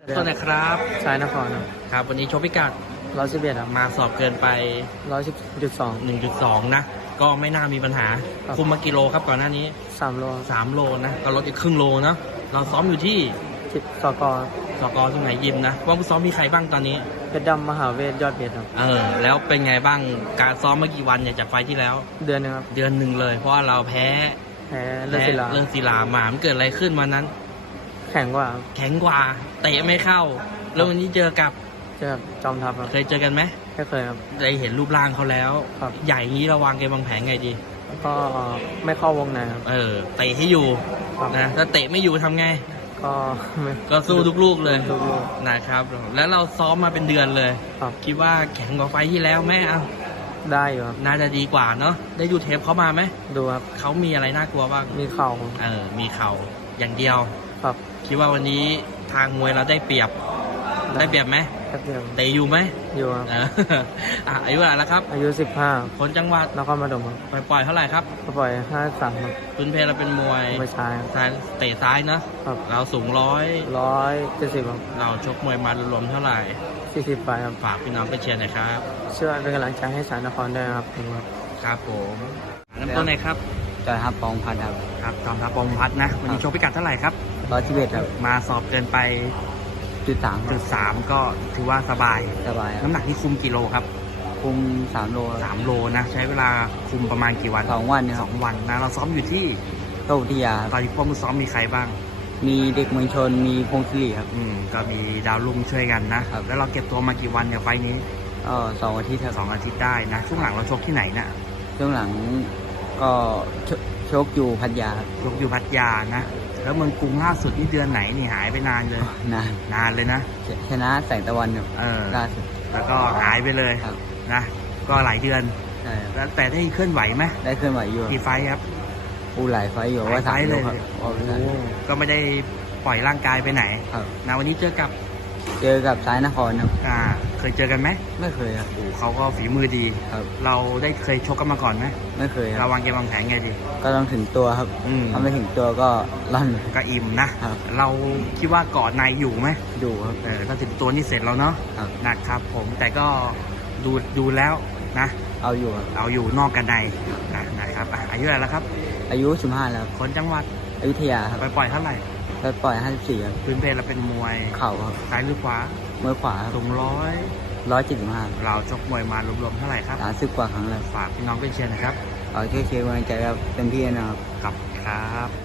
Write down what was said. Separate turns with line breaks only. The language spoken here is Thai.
ตัวไหนครับ
สายนคร
ครับวันนี้ชกพิกัด
111ครับ
มาสอบเกินไป
110.2
1.2 นะ ก็ไม่น่ามีปัญหา
ครับ
คุมมากี่โลครับก่อนหน้านี้
3 โล
3 โลนะ ก็ลดอีกครึ่งโลเนาะเราซ้อมอยู่ที่
ที่สก
สกตรงไหนยิมนะว่าผู้ซ้อมมีใครบ้างตอนนี้
เพชรดำมหาเวทยอดเพชรครับ
แล้วเป็นไงบ้างการซ้อมเมื่อกี่วันเนี่ยจากไฟล์ที่แล้ว
เดือนหนึงครับ
เดือนหนึ่งเลย เพราะว่าเราแพ้
แพ้เลือดศิลา
เรื่องศิลามามันเกิดอะไรขึ้นวันนั้น
แข็งกว่าครับ
แข็งกว่าเตะไม่เข้า แล้ววันนี้เจอกับ
เจอกับจอมทัพครับ
เคยเจอกันไหม
แค่เคยครับ
ได้เห็นรูปร่างเขาแล้ว
ครับ
ใหญ่อย่างนี้เราวางเกมวางแผนไงดี
ก็ไม่เข้าวงในครับ
เตะให้อยู่
ครับ
นะถ้าเตะไม่อยู่ทำไง
ก็ไม่
ก็สู้ทุกลูกเลย
ทุกลูก
นะครับ แล้วเราซ้อมมาเป็นเดือนเลย
ครับ
คิดว่าแข็งกว่าไฟล์ที่แล้วไหมเอา
ได้อยู่ครับ
น่าจะดีกว่าเนาะได้ดูเทปเขามาไหม
ดูครับ
เขามีอะไรน่ากลัวบ้าง
มีเข่า
มีเข่าอย่างเดียว
ครับ
คิดว่าวันนี้ทางมวยเราได้เปรียบไหม
แค่เดียว
เตะอยู่ไหม
อยู่ครับ
อายุเท่าไหร่แล้วครับ
อายุ 15
คนจังหวัด
นครปฐมครับ
ปล่อยเท่าไหร่ครับ
ก็ปล่อย53ครับ
พื้นเพเราเป็นมวย
ไม่ใช่ครับ
ซ้ายเตะซ้ายเนอะ
ครับ
เราสูง
170ครับ
เราชกมวยมารวมๆเท่าไหร่
40ไปครับ
ฝากพี่น้องไปเชียร์หน่อยครับ
ช่วยเป็นกำลังใจให้สายนครด้วยนะครับขอบคุณครับ
ครับผมน้ำต้นไหนครับ
จอยครับปองพันธ์ครับ
ครับจอมทัพปองพัฒน์นะ วันนี้ชกพิกัดเท่าไหร่ครับ
111ครับ
มาสอบเกินไป
3
จุด3ก็ถือว่าสบาย
สบายครั
น้ำหนักที่คุมกี่โลครับ
คุม3 โล
3 โลนะ ใช้เวลาคุมประมาณกี่วัน
2 วันครับ
2 วันนะ เราซ้อมอยู่ที่
โตวิทยา
ตอนที่พวกมึงซ้อมมีใครบ้าง
มีเด็กเมืองชนมีพงศิริครับ
ก็มีดาวลุ่งช่วยกันนะ
ครับ
แล้วเราเก็บตัวมากี่วันเนี่ยไฟล์นี้
2 อาทิตย์ครับ
2 อาทิตย์ได้นะ ช่วงหลังเราชกที่ไหนนะ
ช่วงหลังก็ชกอยู่พัทยาครับ
ชกอยู่พัทยานะ แล้วเมืองกรุงล่าสุดนี่เดือนไหนนี่หายไปนานเลย
นาน
นานเลยนะ
ชนะแสงตะวันครับล่าสุด
แล้วก็หายไปเลย
ครับ
นะ ก็หลายเดือน
ใช่ครับ
แล้วแต่ได้เคลื่อนไหวไหม
ได้เคลื่อนไหวอยู่
กี่ไฟท์ครับ
หลายไฟต์อยู่
หลา
ว่าย
ไฟท์
3 โล
เลย
ครับออกไปได้
ก็ไม่ได้ปล่อยร่างกายไปไหน
ครับ
นะวันนี้เจอกับ
เจอกับสายนครครับ
เคยเจอกันไหม
ไม่เคยครับ
เขาก็ฝีมือดี
ครับ
เราได้เคยชกกันมาก่อนไหม
ไม่เคยค
เรา
รับ
วางเกมวางแผนไงดี
ก็ต้องถึงตัวครับ ถ้าไม่ถึงตัวก็ลั่น
ก็อิ่มนะ
ครับ
เราคิดว่าเกาะในอยู่ไหม
ดูครับ
ถ้าถึงตัวนี่เสร็จแล้วเนาะ
ครับ
นะครับผมแต่ก็ดูแล้วนะ
เอาอยู่ครับ
เอาอยู่นอกกันในนะครับอายุอะไรแล้วครับ
อายุ 15 แล้วครับ
คนจังหวัด
อยุธยาครับ
ปล่อยเท่าไหร่
ไปปล่อย 54 ครับ
พื้นเพเราเป็นมวย
เข่าครับ
ซ้ายหรือขวา
มือขวาครับ
สูง
175
เราชกมวยมารวมๆเท่าไหร่ครับ
30 กว่าครั้งแล้ว
ฝากพี่น้องเป็นเชียร์นะครับ
ขอช่วยเชียร์กำลังใจครับเต็มที่นะครับ
ครับ